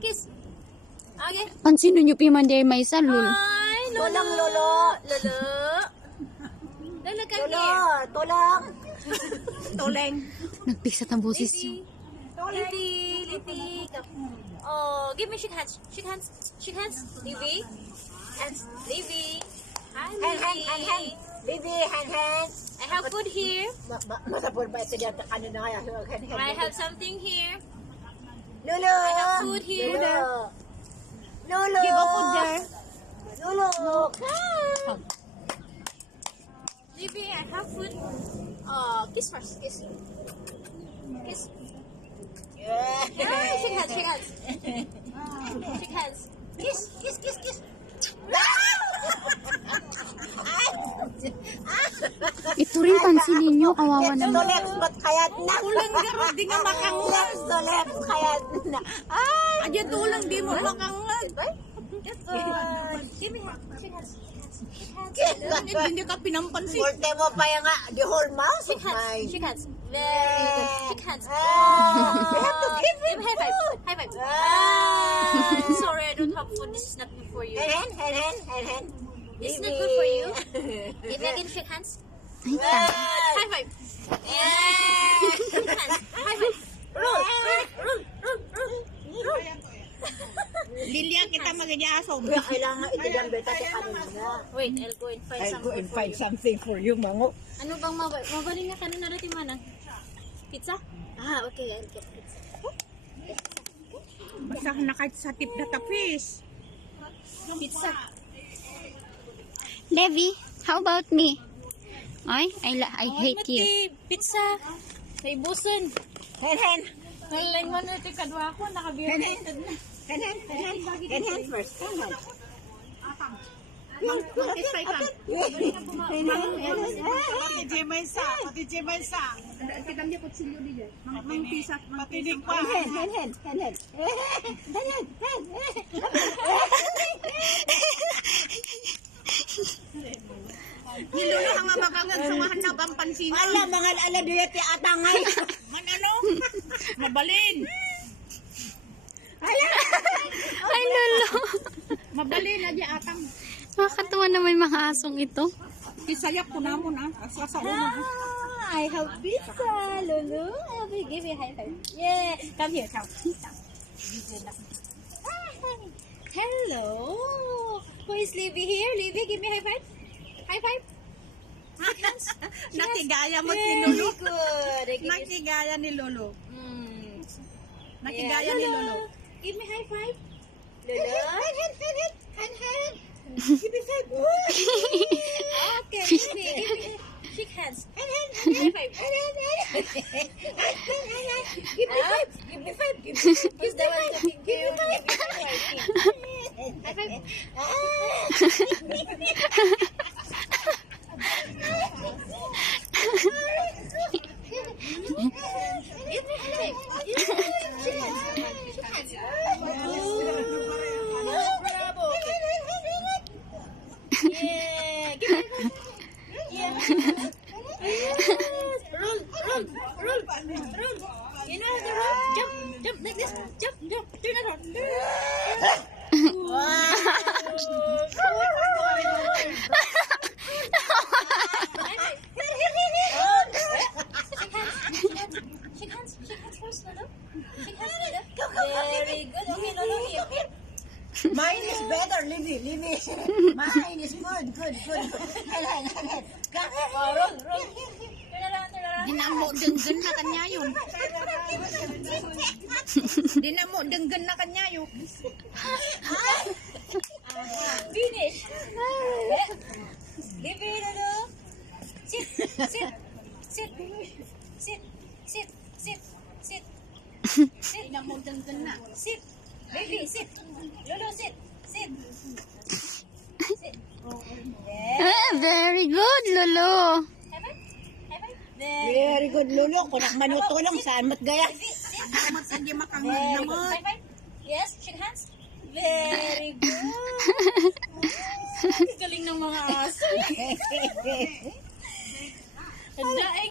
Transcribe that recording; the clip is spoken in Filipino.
Kiss. Okay. Pansino nyo pimanday may salul. Ay, Lolo. Tulang, Lolo. Lolo. Lolo, come Lolo, here. tulang. Tuleng. Nagpiksat ang boses nyo. Livy, Livy, come. Oh, give me shake hands. Shake hands. Shake hands. Livy. And Livy. Hi, Livy. Baby, hand. I have food here. Masapur ba ito dyan? Ano na kaya? Hand. I have something here. Lolo. I have food here. Lolo. Give a food there. Lolo. Livy, I have food. Oh, kiss first. Kiss. Kiss. Yeah. Yeah, shake hands. Shake hands. Shake hands. Kiss. Kiss. Kiss. Kiss. Ito rin pansinin nyo, kawawa naman. Stolep, ba't kayat na? Tulang ka, di nga makanglag. Stolep, kayat na. Ay! Adya tulang, di mo makanglag. Give me shake hands. Shake hands. Hindi ka pinampansin. Forte mo pa yung the whole mouse of Shake hands. mine. Shake hands. Very good. Shake hands. You have to give Give him high five. food. High five. Ah. Sorry, I don't have food. This is not good for you. Hand. It's not good for you. If I can shake hands. Ay, High five. Yeah. Shake hands. High five. Roll. Lilia, kita mag-iaso. Kailangan ito yung beta sa kanina na. Wait, I'll go and find I'll some go food and for find you. something for you, mango. Ano bang mabaling na kanina natin mana? Pizza? Ah, okay. I'll get pizza. Basta nakasatip na tapis. Pizza. Levi, how about me? Ay, I hate you. Pizza. May buson. Hand. Ngayon man natin kadwa ako. Nakabiyarted na. Hand first. Hand. Pati Jemaysa. Kita niya kutsilyo niya. Mang pisat, mang pisat. Hand. Nilulo ang mabagangag sa mahanap ang pansingan. Ala, mga ala duyat ti atangay. Man ano? Mabalin. Ay, lolo. Mabalin na di atang. Nakakatuwa naman yung mga asong ito. Kisayap ko namon ah. Asa sa ulo. I have pizza, Lulu. I will give you a high five. Yeah. Come here, come. Hello. Who is Libby here? Libby, give me a high five. High five. Nakigaya mo si Very Lolo. good. I give you... Nakigaya ni Lolo. Mm. Nakigaya Yeah, ni Lolo. Give me high five. Lulu. Hand. Give me five. Okay. Give me. Shake hands. High five. Give me five. Who's the one taking care of me? High five. Yeah, give me five. Yeah. Roll. You know the roll? Jump like this. Jump. Turn around. Shake hands first, Lolo. Shake hands, Lolo. Very good. Okay, Lolo, here. Mine is better, Livy. Mine is good. Hand. Roll. Turn around. Dinamo denggan na kanya yun. Dinamo denggan na kanya yun. Finish. Livy, Lolo. Sit. Dinamo denggan na. Sit. Baby, sit. Lolo, sit. Yeah. Ah, very good, lolo. High five. Very good, Lolo. Kung manutulong, saan mat gaya? Damat sa di makangag Very good. naman. High five. Yes, shake hands. Very good. Galing ng mga aso. Ang daing.